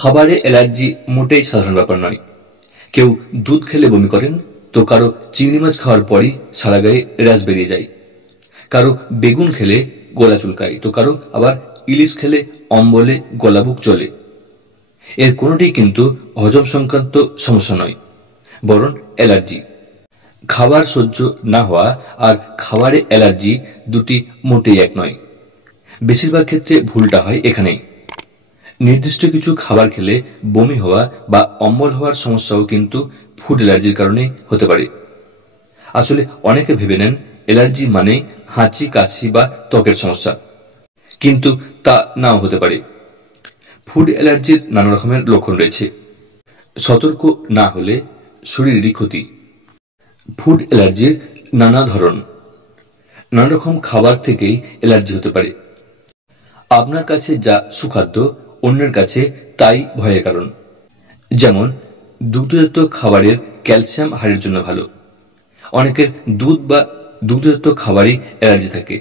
খাবারে অ্যালার্জি মোটেই সাধারণ ব্যাপার নয়। কেউ দুধ খেলে বমি করেন, তো কারো চিংড়ি মাছ খাওয়ার পরই সারা গায়ে র্যাশ বেরিয়ে যায়, কারো বেগুন খেলে গলা চুলকায়, তো কারো আবার ইলিশ খেলে অম্বলে গলা বুক জ্বলে। এর কোনোটিই কিন্তু হজম সংক্রান্ত সমস্যা নয়, বরং অ্যালার্জি। খাবার সহ্য না হওয়া আর খাবারে অ্যালার্জি দুটি মোটেই এক নয়। বেশিরভাগ ক্ষেত্রে ভুলটা হয় এখানেই। নির্দিষ্ট কিছু খাবার খেলে বমি হওয়া বা অম্বল হওয়ার সমস্যাও কিন্তু ফুড অ্যালার্জির কারণে হতে পারে। আসলে অনেকে ভেবে নেন অ্যালার্জি মানে হাঁচি, কাশি বা ত্বকের সমস্যা, কিন্তু তা নাও হতে পারে। ফুড অ্যালার্জির নানা রকমের লক্ষণ রয়েছে। সতর্ক না হলে শরীরেরই ক্ষতি। ফুড অ্যালার্জির নানা ধরন। নানা রকম খাবার থেকেই অ্যালার্জি হতে পারে। আপনার কাছে যা সুখাদ্য, অন্যের কাছে তাই ভয়ের কারণ। যেমন দুগ্ধজাত খাবারের ক্যালসিয়াম হাড়ের জন্য ভালো। অনেকের দুধ বা দুগ্ধজাত খাবারই অ্যালার্জি থাকে,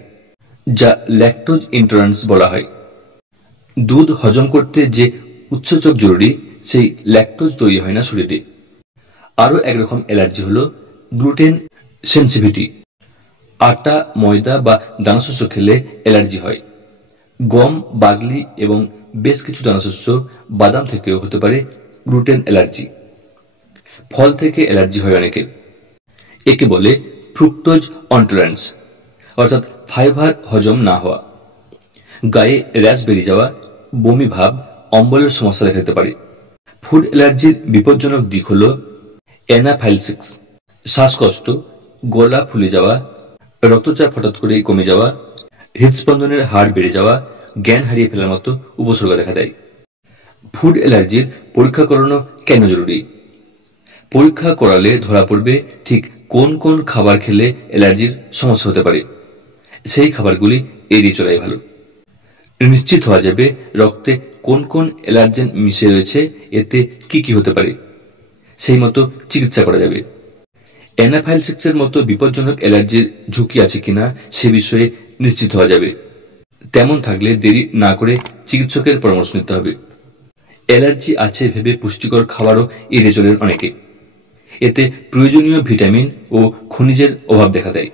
যা ল্যাকটোজ ইনটলারেন্স বলা হয়। দুধ হজম করতে যে উৎসেচক জরুরি, সেই ল্যাকটোজ তৈরি হয় না শরীরে। আরও একরকম অ্যালার্জি হলো গ্লুটেন সেনসিটিভিটি। আটা, ময়দা বা দানাশস্য খেলে অ্যালার্জি হয়। গম, বার্লি এবং বেশ কিছু দানাশস্য, বাদাম থেকেও হতে পারে গ্লুটেন অ্যালার্জি। ফল থেকে অ্যালার্জি হয় অনেকের। একে বলে ফ্রুক্টোজ ইনটলারেন্স, অর্থাৎ ফাইবার হজম না হওয়া। গায়ে র্যাশ বেরিয়ে যাওয়া, বমি ভাব, অম্বলের সমস্যা দেখা দিতে পারে। ফুড অ্যালার্জির বিপজ্জনক দিক হল অ্যানাফাইলসিস, শ্বাসকষ্ট, গলা ফুলে যাওয়া, রক্তচাপ হঠাৎ করে কমে যাওয়া, হৃদস্পন্দনের হার বেড়ে যাওয়া, জ্ঞান হারিয়ে ফেলার মতো উপসর্গ দেখা দেয়। ফুড অ্যালার্জির পরীক্ষা করানো কেন জরুরি? পরীক্ষা করালে ধরা পড়বে ঠিক কোন কোন খাবার খেলে অ্যালার্জির সমস্যা হতে পারে। সেই খাবারগুলি এড়িয়ে চলাই ভালো। নিশ্চিত হওয়া যাবে রক্তে কোন কোন অ্যালার্জেন মিশে রয়েছে, এতে কি কি হতে পারে। সেই মতো চিকিৎসা করা যাবে। অ্যানাফাইলসিসের মতো বিপজ্জনক অ্যালার্জির ঝুঁকি আছে কিনা সে বিষয়ে নিশ্চিত হওয়া যাবে। তেমন থাকলে দেরি না করে চিকিৎসকের পরামর্শ নিতে হবে। অ্যালার্জি আছে ভেবে পুষ্টিকর খাবারও এড়িয়ে চলেন অনেকে। এতে প্রয়োজনীয় ভিটামিন ও খনিজের অভাব দেখা দেয়।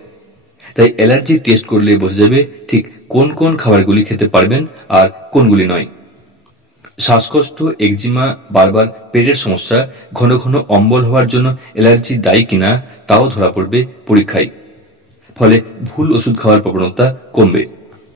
তাই অ্যালার্জি টেস্ট করলে বোঝা যাবে ঠিক কোন কোন খাবারগুলি খেতে পারবেন আর কোনগুলি নয়। শ্বাসকষ্ট, একজিমা, বারবার পেটের সমস্যা, ঘন ঘন অম্বল হওয়ার জন্য অ্যালার্জি দায়ী কিনা তাও ধরা পড়বে পরীক্ষায়। ফলে ভুল ওষুধ খাওয়ার প্রবণতা কমবে।